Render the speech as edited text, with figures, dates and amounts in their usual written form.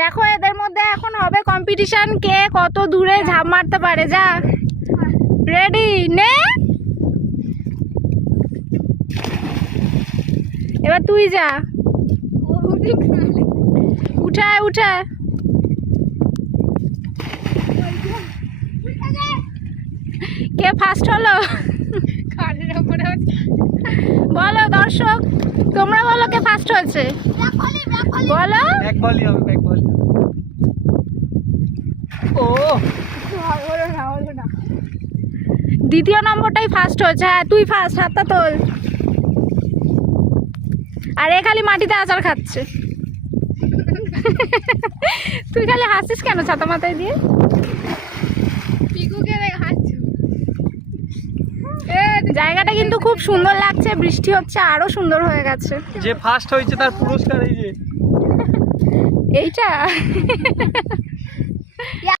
দেখো এদের মধ্যে এখন হবে কম্পিটিশন, কে কত দূরে ঝাঁপ মারতে পারে। যা, রেডি, নে। এবার তুই যা, উঠায় উঠায়। কে ফার্স্ট হলো বলো দর্শক, তোমরা বলো কে ফার্স্ট হয়েছে বলো। ব্যাক বলই হবে, ব্যাক বল। ও হলো না, দ্বিতীয় নম্বরটাই ফার্স্ট হয়েছে। হ্যাঁ তুই ফার্স্ট, হাতটা তোল। আর এ খালি মাটিতে আচার খাচ্ছে। তুই খালি হাসিস কেন ছাতা মাথায় দিয়ে? জায়গাটা কিন্তু খুব সুন্দর লাগছে, বৃষ্টি হচ্ছে, আরো সুন্দর হয়ে গেছে। যে ফার্স্ট হয়েছে তার পুরস্কার এই যে এইটা।